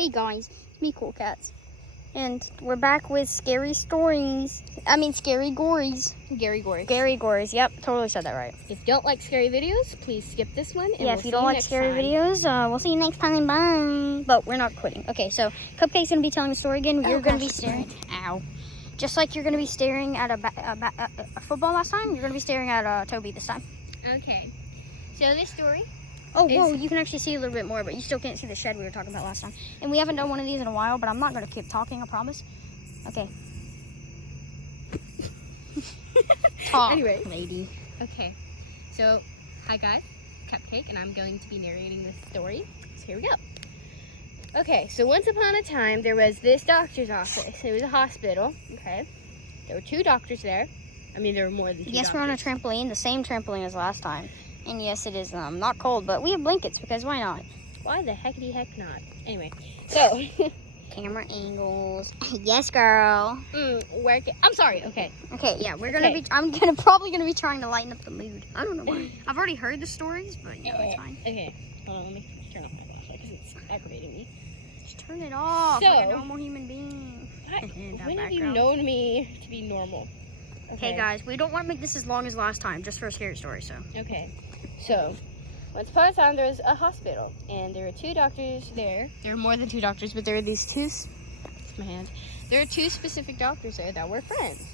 Hey guys, it's me, Cool Cats. And we're back with scary stories. Scary gories. Gary Gory. Gary gories, yep, totally said that right. If you don't like scary videos, please skip this one. And Yeah, if you don't like scary videos, we'll see you next time. Bye. But we're not quitting. Okay, so Cupcake's going to be telling the story again. You're going to be staring. Ow. Just like you're going to be staring at a football last time, you're going to be staring at Toby this time. Okay. So this story. Oh, whoa, you can actually see a little bit more, but you still can't see the shed we were talking about last time. And we haven't done one of these in a while, but I'm not going to keep talking, I promise. Okay. Talk, Anyway. lady. Okay. So, hi guys, Cupcake, and I'm going to be narrating this story. So here we go. Okay, so once upon a time, there was this doctor's office. It was a hospital, okay? There were two doctors there. There were more than two Yes, doctors. we're on a trampoline, the same trampoline as last time. And yes, it is not cold, but we have blankets because why not? Why the heckity heck not? Anyway, so... Camera angles. Yes, girl. I'm sorry, okay. Okay, yeah, Okay. I'm probably gonna be trying to lighten up the mood. I don't know why. I've already heard the stories, but you know, it's fine. Okay, hold on, let me turn off my flashlight because it's aggravating me. Just turn it off So- like a normal human being. That When have you background. known me to be normal? Hey guys, we don't want to make this as long as last time, just for a scary story, so. Okay, so once upon a time there was a hospital, and there were two doctors there. There were more than two doctors, but there were these two. My hand. There are two specific doctors there that were friends.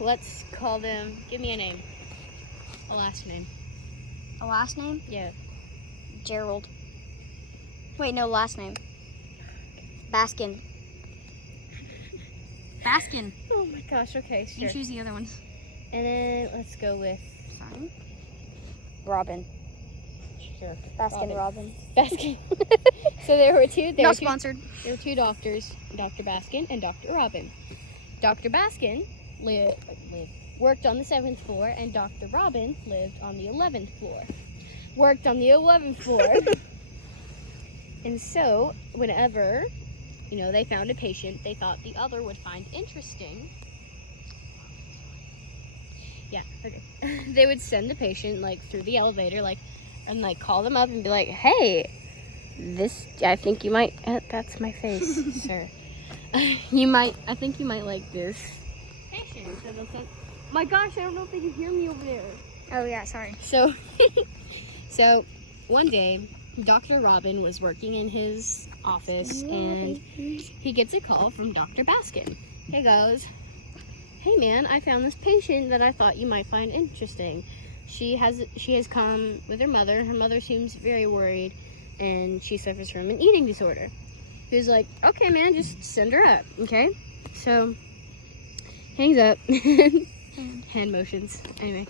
Let's call them. Give me a name. A last name. A last name? Yeah. Gerald. Wait, no, last name. Baskin. Baskin. Oh my gosh. Okay, You sure. choose the other ones. And then let's go with. Fine. Robin. Sure. Baskin Robin. Baskin. So there were two. Not sponsored. There were two doctors, Dr. Baskin and Dr. Robin. Dr. Baskin worked on the 7th floor, and Dr. Robin lived on the 11th floor. Worked on the 11th floor. And so, whenever, they found a patient they thought the other would find interesting. Yeah, okay. They would send the patient, through the elevator, and, call them up and be like, hey, I think you might, that's my face, sir. I think you might like this patient. So they'll say, my gosh, I don't know if they can hear me over there. Oh, yeah, sorry. So, so one day, Dr. Robin was working in his office, and he gets a call from Dr. Baskin. He goes, hey man, I found this patient that I thought you might find interesting. She has come with her mother. Her mother seems very worried, and she suffers from an eating disorder. He was like, okay man, just send her up, okay? So, hangs up. Hand motions. Anyway.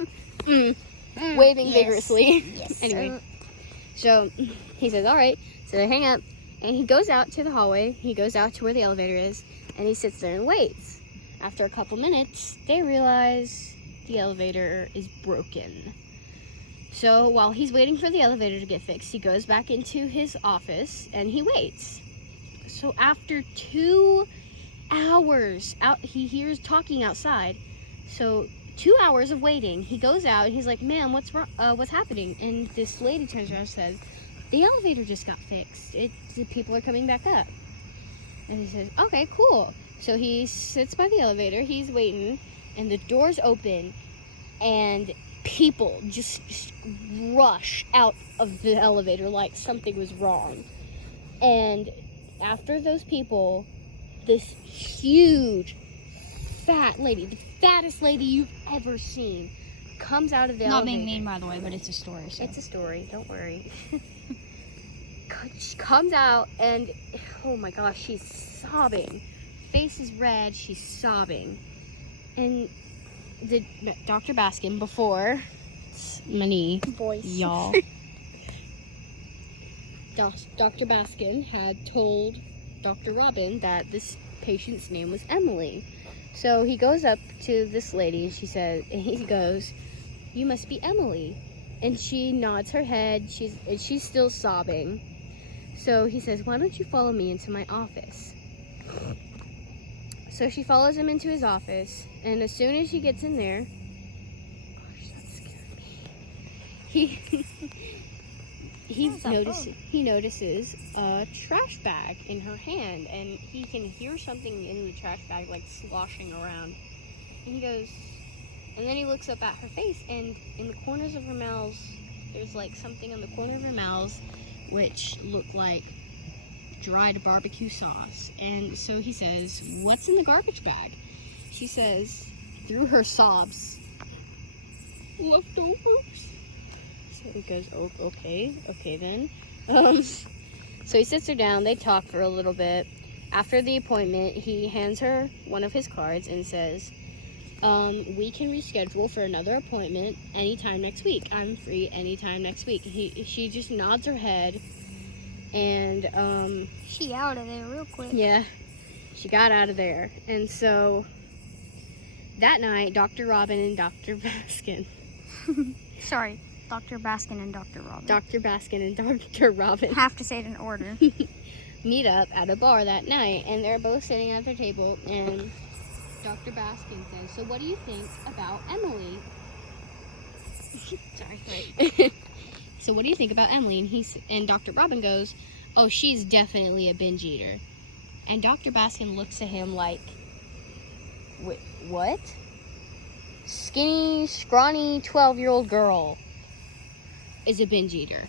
Waving Yes. vigorously. Yes. Anyway. So, he says, all right. So they hang up, and he goes out to the hallway. He goes out to where the elevator is, and he sits there and waits. After a couple minutes, they realize the elevator is broken. So while he's waiting for the elevator to get fixed, he goes back into his office and he waits. So after 2 hours he hears talking outside. So 2 hours of waiting, he goes out and he's like, ma'am, what's wrong? What's happening? And this lady turns around and says, the elevator just got fixed. The people are coming back up. And he says, okay, cool. So he sits by the elevator, he's waiting, and the doors open, and people just rush out of the elevator like something was wrong. And after those people, this huge, fat lady, the fattest lady you've ever seen, comes out of the elevator. Not being mean, by the way, but it's a story. So. It's a story, don't worry. She comes out, and oh my gosh, she's sobbing. Face is red, she's sobbing. And Dr. Baskin, before my knee, Voice. y'all. Dr. Baskin had told Dr. Robin that this patient's name was Emily. So he goes up to this lady, and he goes, you must be Emily. And she nods her head, she's still sobbing. So he says, why don't you follow me into my office? So she follows him into his office, and as soon as she gets in there, gosh, that scared me. he notices a trash bag in her hand, and he can hear something in the trash bag like sloshing around. And he goes, and then he looks up at her face, and in the corners of her mouths, there's like something on the corner of her mouths which looked like dried barbecue sauce. And so he says, "What's in the garbage bag?" She says, through her sobs, "Leftovers." So he goes, "Oh, okay then." So he sits her down. They talk for a little bit. After the appointment, he hands her one of his cards and says, "We can reschedule for another appointment anytime next week. I'm free anytime next week." She just nods her head, and She out of there real quick. yeah, she got out of there. And so that night, Dr. Robin and Dr. Baskin, Sorry, Dr. Baskin and Dr. Robin. Dr. Baskin and Dr. Robin Have to say it in order. meet up at a bar that night, and they're both sitting at their table, and Dr. Baskin says, "So what do you think about Emily?" Sorry. "So what do you think about Emily?" And Dr. Robin goes, "Oh, she's definitely a binge eater." And Dr. Baskin looks at him like, "What? Skinny, scrawny 12-year-old girl is a binge eater."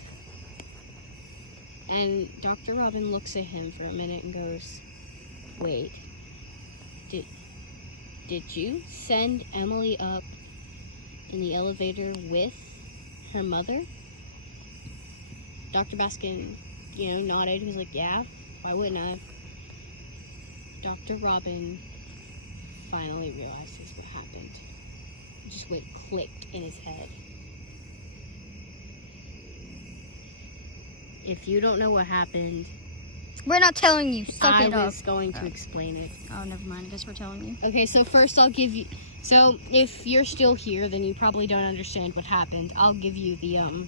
And Dr. Robin looks at him for a minute and goes, "Wait, did you send Emily up in the elevator with her mother?" Dr. Baskin, nodded. He was like, "Yeah, why wouldn't I?" Dr. Robin finally realizes what happened. It just went clicked in his head. If you don't know what happened, We're not telling you. Suck I it up. was going to explain it. Oh, never mind. I guess we're telling you. Okay, so first I'll give you... So, if you're still here, then you probably don't understand what happened. I'll give you the,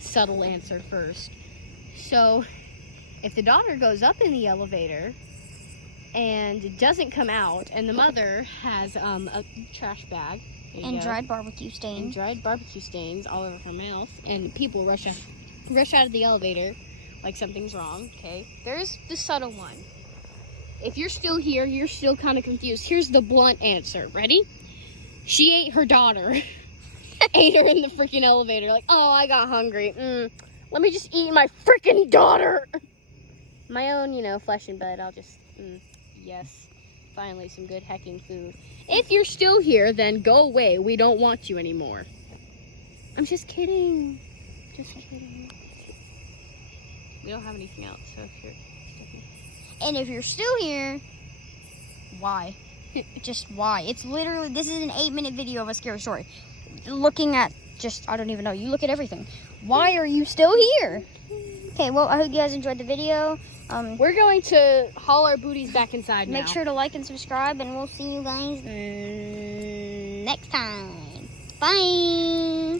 subtle answer first. So, if the daughter goes up in the elevator and doesn't come out, and the mother has, a trash bag... there you And go, dried barbecue and stains. dried barbecue stains all over her mouth, and people rush out of the elevator like something's wrong, okay? There's the subtle one. If you're still here, you're still kind of confused. Here's the blunt answer. Ready? She ate her daughter. Ate her in the freaking elevator. Like, "Oh, I got hungry. Let me just eat my freaking daughter." My own, flesh and blood. I'll just, yes. Finally, some good hecking food. If you're still here, then go away. We don't want you anymore. I'm just kidding. Just kidding. We don't have anything else, so if you're still here. And if you're still here, why? Just why? It's literally, this is an 8-minute video of a scary story. Looking at I don't even know. You look at everything. Why are you still here? Okay, well, I hope you guys enjoyed the video. We're going to haul our booties back inside now. Make sure to like and subscribe, and we'll see you guys next time. Bye.